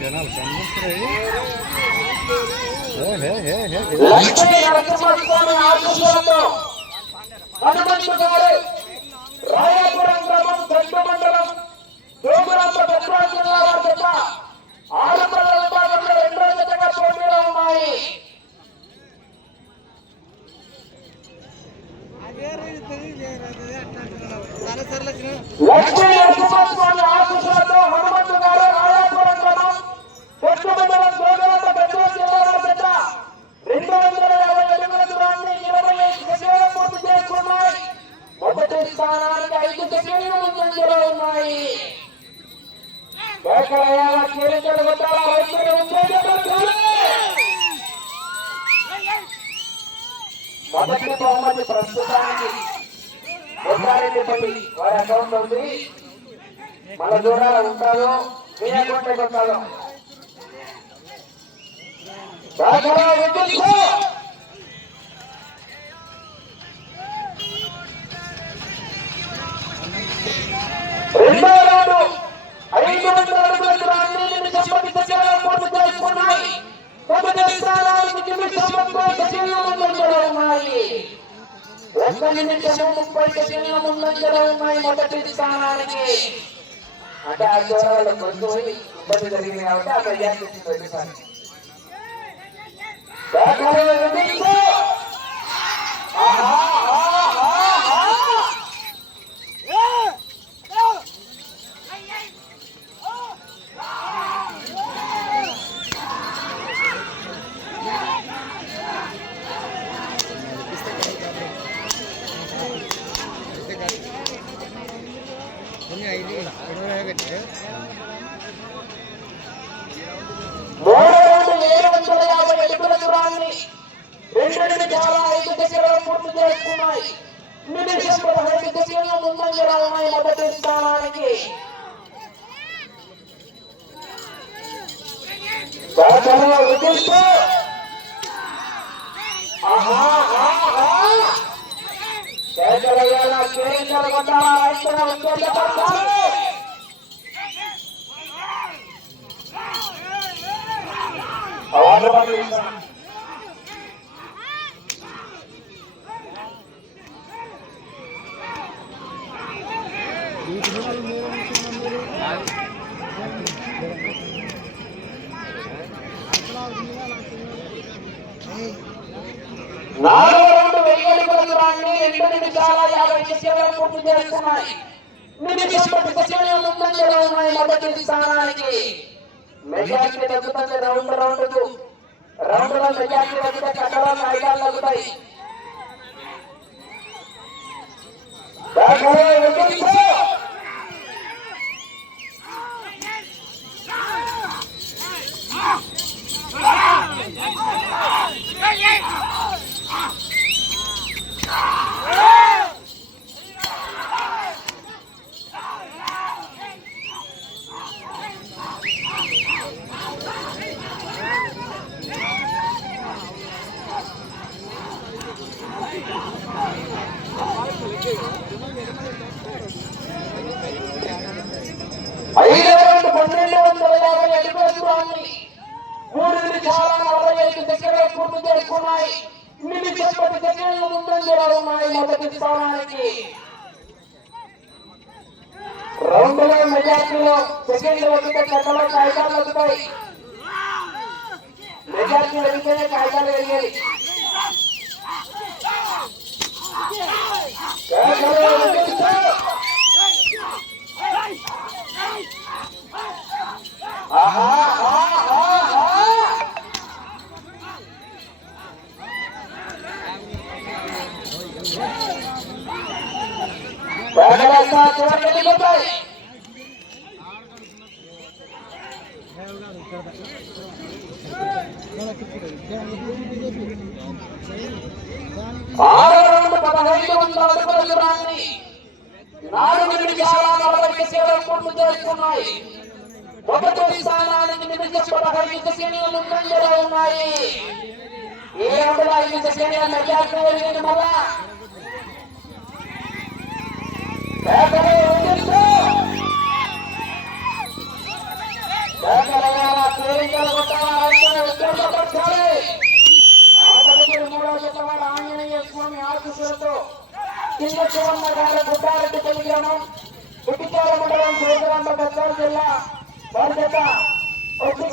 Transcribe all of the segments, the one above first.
జనాలు కనిపిస్తున్నాయి. లక్ష్మీ నరసింహస్వామి ఆశీస్సులతో హనుమంతు గారు రాయాపురం గ్రామం పెద్ద మండలం జోగురాంప పెద్ద జిల్లా వారి జత ఆడపిల్లల విభాగంలో రెండో జతగా పోటీలో ఉన్నాయి. లక్ష్మీ నరసింహస్వామి ఆశీస్సులతో హనుమంతు గారు రాయాపురం గ్రామం పెద్ద మండలం జోగురాంప పెద్ద జిల్లా వారి జత 250 అడుగుల దూరాన్ని 25 సెకండ్ల పూర్తి చేసుకున్నాయి. మొదటి స్థానానికి 5 సెకండ్లు ముందంజలో ఉన్నాయి. మొదటి బహుమతి ప్రస్తుతానికి వారి అకౌంట్ ఉంది. మన దూరాలు ఉంటారు, మీ అకౌంట్ ఉంటారు. రెండో రౌండ్ 500 అడుగుల దూరాన్ని నిమిషం 10 సెకండ్ల పూర్తి చేసుకున్నాయి. మొదటి స్థానానికి నిమిషం 30 సెకండ్ల ముందంజలో ఉన్నాయి. 1 నిమిషం 30 సెకండ్ల ముందంజలో ఉన్నాయి మొదటి స్థానానికి. అంటే ఆ దూరాల్లో కొంచెం ఇబ్బంది జరిగింది కాబట్టి అక్కడ యాక్టివిటీ పెట్టారు. మొదటి స్థానానికి నాలుగో రౌండ్ 1000 అడుగుల దూరాన్ని 2 నిమిషాల 50 సెకండ్ల పూర్తి చేసుకున్నాయి. నిమిషం 10 సెకండ్ల ముందంజలో ఉన్నాయి మొదటి స్థానానికి. మెజార్టీ తగ్గుతుంది రౌండ్ లో మెజార్టీ తగ్గితే కట్టలో కాయిదాలు తగ్గుతాయి. ఐదో రౌండ్ 1250 అడుగుల దూరాన్ని 3 నిమిషాల 45 సెకండ్ల పూర్తి చేసుకున్నాయి. నిమిషం 10 సెకండ్ల ముందంజలో ఉన్నాయి మొదటి స్థానానికి. రౌండ్ లో మెజార్టీలో సెకండ్లు వస్తే కట్టలో కాయిదాలు వస్తాయి. మెజార్టీ వెళ్తేనే కాయిదాలు వెళ్ళేది. ఆరో రౌండ్ 1500 అడుగుల దూరాన్ని 4 నిమిషాల 40 సెకండ్ల పూర్తి చేసుకున్నాయి. మొదటి స్థానానికి నిమిషం 15 సెకండ్ల ముందంజలో ఉన్నాయి. 7 సెకండ్ల మెజార్టీ వెళ్ళింది. మళ్ళా ఆంజనేయ స్వామి ఆశీస్సులతో కింద చివన్న గారి గుడ్డారెడ్డి టెలిగ్రామం గుడ్డిచాల మండలం సోదరాంబ గద్వాల జిల్లా వారి చేత వచ్చి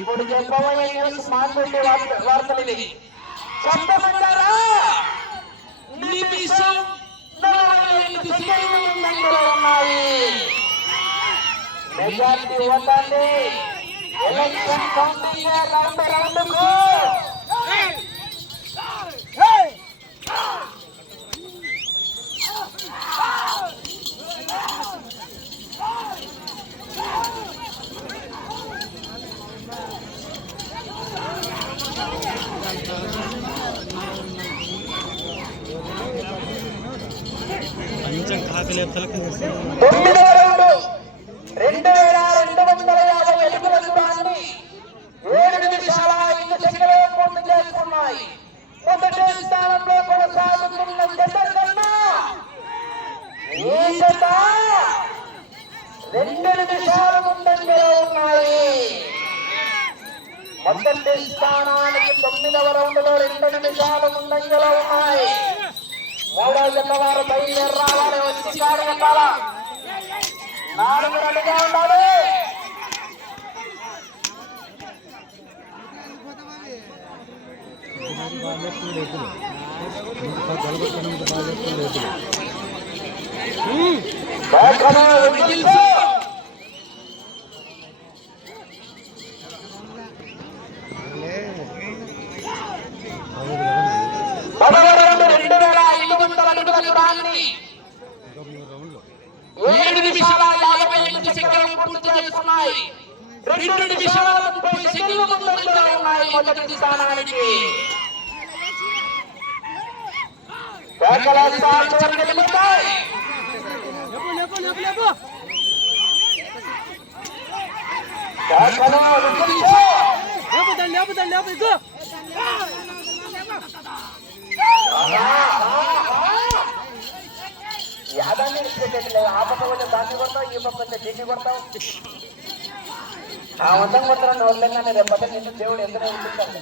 ఇప్పుడు చెప్పబోయే స్మార్ట్ వార్తలు ఇది చెప్పమంటారా నిమిషం 45 సెకండ్లు ఉన్నాయి మెజారిటీ వద్దండి ఎలక్షన్ కౌంటింగ్ రౌండ్కు కొంచెం కాకలే 2250 ఎలుగుల దూరాన్ని 7 నిమిషాల 5 సెకండ్లలో పూర్తి చేసుకున్నాయి. మొదటి స్థానంలో కొనసాగుతున్న జత కన్నా ఈ జత 2 నిమిషాల ముందంజలో ఉన్నాయి. మొదటి స్థానానికి 9వ రౌండ్లో 2 నిమిషాల ముందంజలో ఉన్నాయి. మూడో జత వారు బయలుదేరి రావాలి. వచ్చి కారు కట్టాలా 4 రన్నుగా ఉండాలి. నిమిషాల 58 సెకండ్లు పూర్తి చేసుకున్నాయి. 2 నిమిషాల 30 సెకండ్ల ముందంజలో ఉన్నాయి మొదటి స్థానానికి. యాదాన్ని ఇచ్చిపెట్టలేదు. ఆ పక్క వచ్చే దాన్ని కొడతావు, ఈ పక్క వచ్చే దీన్ని కొడతావు. ఆ వందం కొడతారన్న వద్దంగానే రేపటి నిన్ను దేవుడు ఎంతనే ఉంటుంటాడు.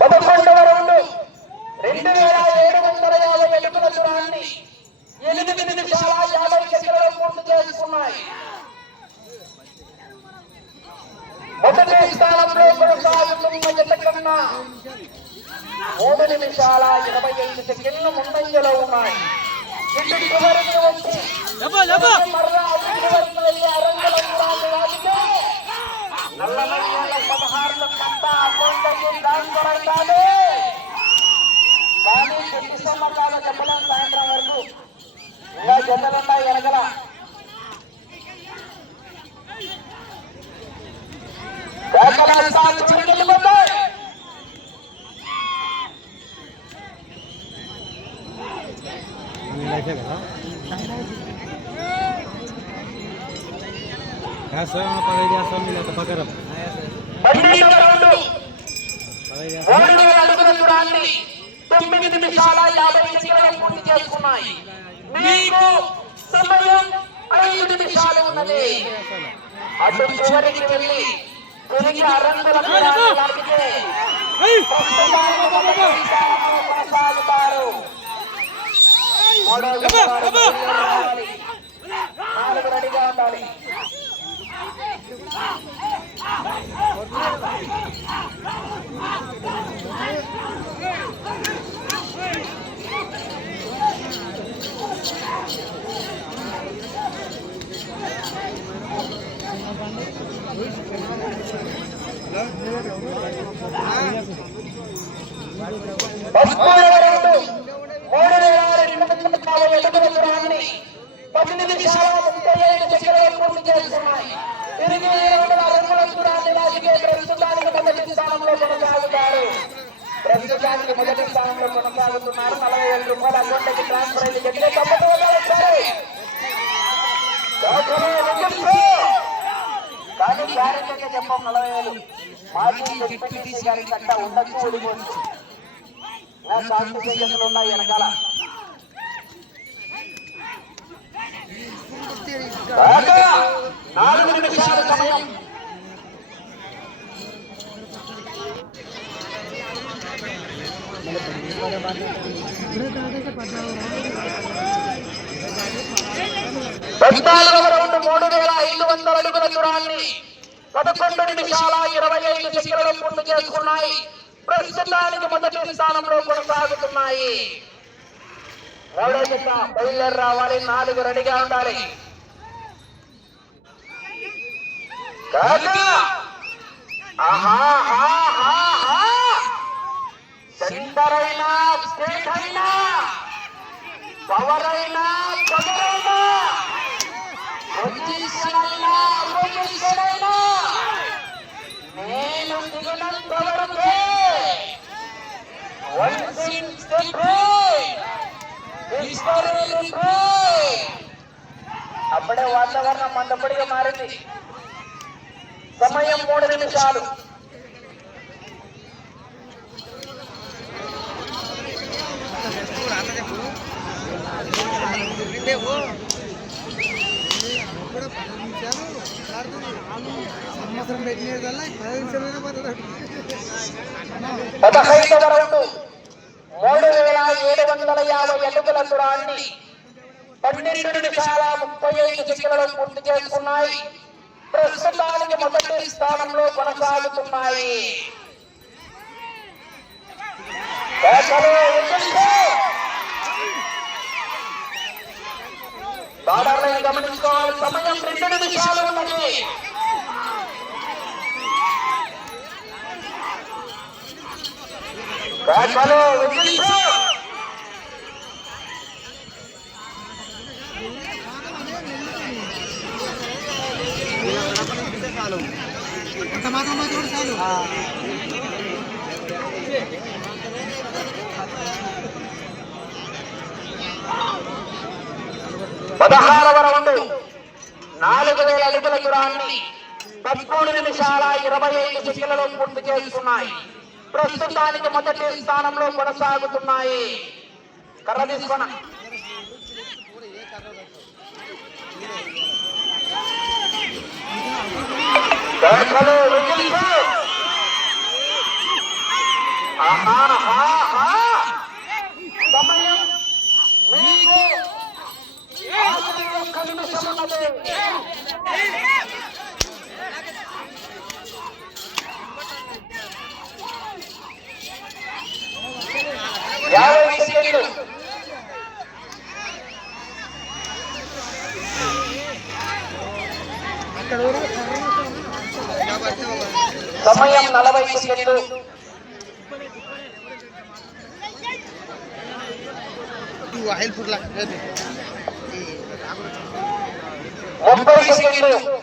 11వ రౌండ్ 2750 ఎలుగుల దూరాన్ని 8 నిమిషాల 50 సెకండ్లలో పూర్తి చేసుకున్నాయి. మొదటి స్థానంలో కొనసాగుతున్న జత కన్నా 3 నిమిషాల 25 సెకండ్లు ముందంజలో ఉన్నాయి. ఇటు చివరికి వచ్చి మరలా అభివృద్ధి వైపు వెళ్ళి అరంగుల దూరాన్ని వాడితే నల్లమయ్యాల 16 కంట కొండకి దాంపడాలి. కానీ డిసెంబర్ లాగా చెప్పడం సాయంత్రం వరకు ఇంకా జతలున్నా ఎనగల తొమ్మిది నిమిషాల 50 సెకండ్లు పూర్తి చేసుకున్నాయి. మీకు సమయం 15 నిమిషాలు ఉన్నది. అటు చివరికి వెళ్ళి తిరిగి అరంగుల లాగితే కొనసాగుతారు. 4 రెడీగా ఉండాలి. ప్రస్తుతానికి మొదటి స్థానంలో కొనసాగుతున్నారు. 40,000 రూపాయల అకౌంట్కి ట్రాన్స్ఫర్ అయింది. గట్టిగా తప్పదు కానీ గ్యారెంటీగా చెప్పం 40,000 మాజీ డిప్యూటీ గారి కట్ట ఉండొచ్చు, ఊడిపోవచ్చు. శాస్త్ర చేతులు ఉన్నాయి వెనకాల. 4 నిమిషాల సమయం. రౌండ్ 3,500 అడుగుల దూరాన్ని 11 నిమిషాల 25 సెకన్లు పూర్తి చేసుకున్నాయి. ప్రస్తుతానికి మొదటి స్థానంలో కొనసాగుతున్నాయి. మూడో జత బయలుదేరి రావాలి. 4 రెడీగా ఉండాలి. సెంటర్ అయినా స్టేట్ అయినా పవర్ అయినా పవరైనా పొజిషన్ అయినా పొజిషన్ అయినా నేను దిగినంత వరకు అప్పుడే వాతావరణం మందపడిగా మారింది. సమయం 3 నిమిషాలు. పదహైదవ రౌండ్ 3,750 అడుగుల దూరాన్ని 12 నిమిషాల 35 సెకన్లలో పూర్తి చేసుకున్నాయి. ప్రస్తుతానికి మొదటి స్థానంలో కొనసాగుతున్నాయి. బార్డర్లను గమనించుకోవాలి. సమయం 2 నిమిషాలు ఉన్నది. అంత మాత్రం మాత్రం చాలు. 16వ రౌండ్ 4,000 అడుగుల దూరాన్ని 13 నిమిషాల 25 సెకన్లలో పూర్తి చేసుకున్నాయి. ప్రస్తుతానికి మొదటి స్థానంలో కొనసాగుతున్నాయి. కర్ర తీసుకున్నా సమయం మీకు 1 నిమిషం ఉన్నది. 50 సెకండ్లు. సమయం 40 సెకండ్లు. 30 సెకండ్లు.